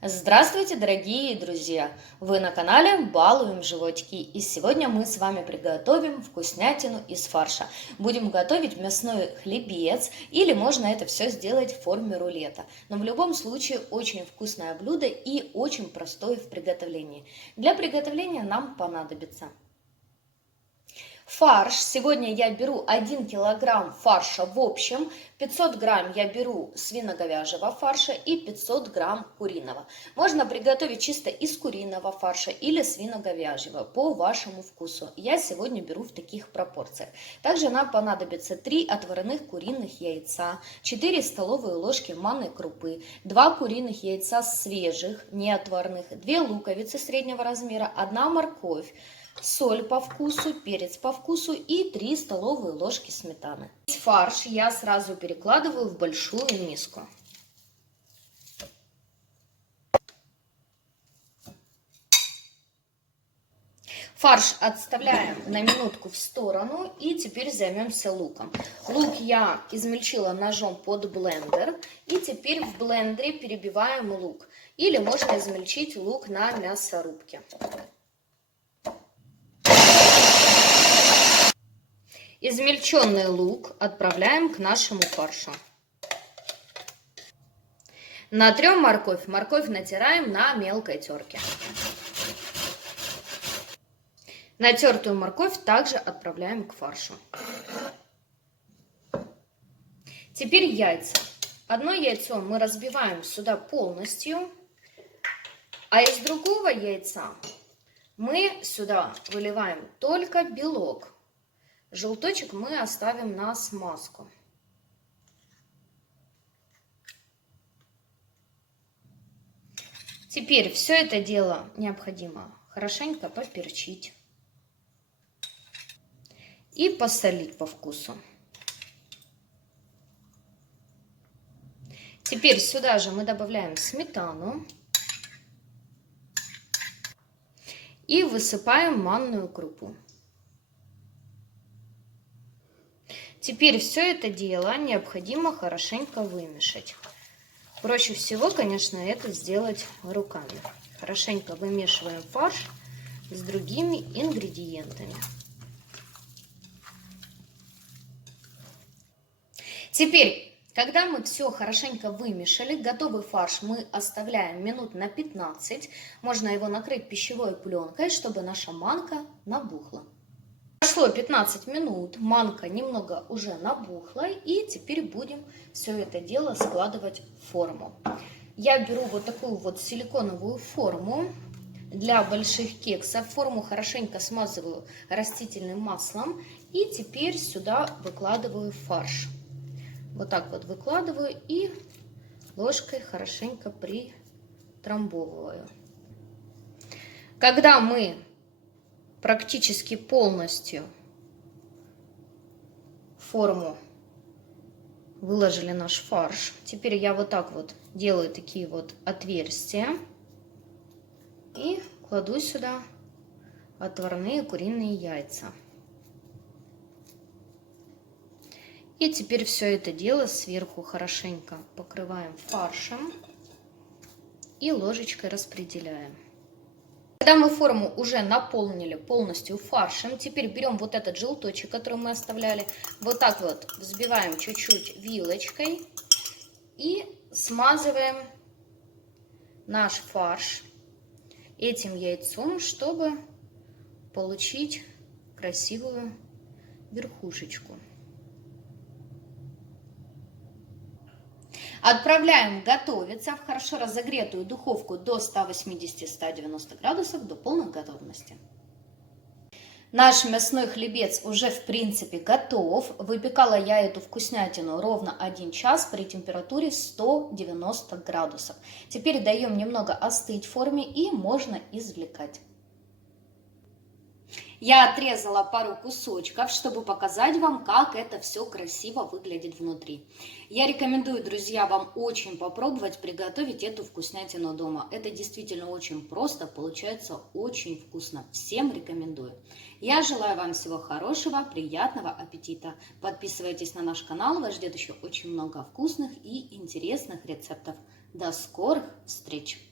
Здравствуйте, дорогие друзья! Вы на канале Балуем Животики, и сегодня мы с вами приготовим вкуснятину из фарша. Будем готовить мясной хлебец, или можно это все сделать в форме рулета. Но в любом случае очень вкусное блюдо и очень простое в приготовлении. Для приготовления нам понадобится фарш. Сегодня я беру 1 килограмм фарша в общем, 500 грамм я беру свино-говяжьего фарша и 500 грамм куриного. Можно приготовить чисто из куриного фарша или свино-говяжьего по вашему вкусу. Я сегодня беру в таких пропорциях. Также нам понадобится 3 отварных куриных яйца, 4 столовые ложки манной крупы, 2 куриных яйца свежих, не отварных, 2 луковицы среднего размера, 1 морковь, соль по вкусу, перец по вкусу и 3 столовые ложки сметаны. Фарш я сразу перекладываю в большую миску. Фарш отставляем на минутку в сторону, и теперь займемся луком. Лук я измельчила ножом под блендер, и теперь в блендере перебиваем лук. Или можно измельчить лук на мясорубке. Измельченный лук отправляем к нашему фаршу. Натрем морковь. Морковь натираем на мелкой терке. Натертую морковь также отправляем к фаршу. Теперь яйца. Одно яйцо мы разбиваем сюда полностью, а из другого яйца мы сюда выливаем только белок. Желточек мы оставим на смазку. Теперь все это дело необходимо хорошенько поперчить и посолить по вкусу. Теперь сюда же мы добавляем сметану и высыпаем манную крупу. Теперь все это дело необходимо хорошенько вымешать. Проще всего, конечно, это сделать руками. Хорошенько вымешиваем фарш с другими ингредиентами. Теперь, когда мы все хорошенько вымешали, готовый фарш мы оставляем минут на 15. Можно его накрыть пищевой пленкой, чтобы наша манка набухла. Прошло 15 минут, манка немного уже набухла, и теперь будем все это дело складывать в форму. Я беру вот такую вот силиконовую форму для больших кексов. Форму хорошенько смазываю растительным маслом, и теперь сюда выкладываю фарш. Вот так вот выкладываю и ложкой хорошенько притрамбовываю. Когда мы практически полностью в форму выложили наш фарш, теперь я вот так вот делаю такие вот отверстия и кладу сюда отварные куриные яйца. И теперь все это дело сверху хорошенько покрываем фаршем и ложечкой распределяем. Когда мы форму уже наполнили полностью фаршем, теперь берем вот этот желточек, который мы оставляли, вот так вот взбиваем чуть-чуть вилочкой и смазываем наш фарш этим яйцом, чтобы получить красивую верхушечку. Отправляем готовиться в хорошо разогретую духовку до 180-190 градусов до полной готовности. Наш мясной хлебец уже в принципе готов. Выпекала я эту вкуснятину ровно 1 час при температуре 190 градусов. Теперь даем немного остыть в форме и можно извлекать. Я отрезала пару кусочков, чтобы показать вам, как это все красиво выглядит внутри. Я рекомендую, друзья, вам очень попробовать приготовить эту вкуснятину дома. Это действительно очень просто, получается очень вкусно. Всем рекомендую. Я желаю вам всего хорошего, приятного аппетита. Подписывайтесь на наш канал, вас ждет еще очень много вкусных и интересных рецептов. До скорых встреч!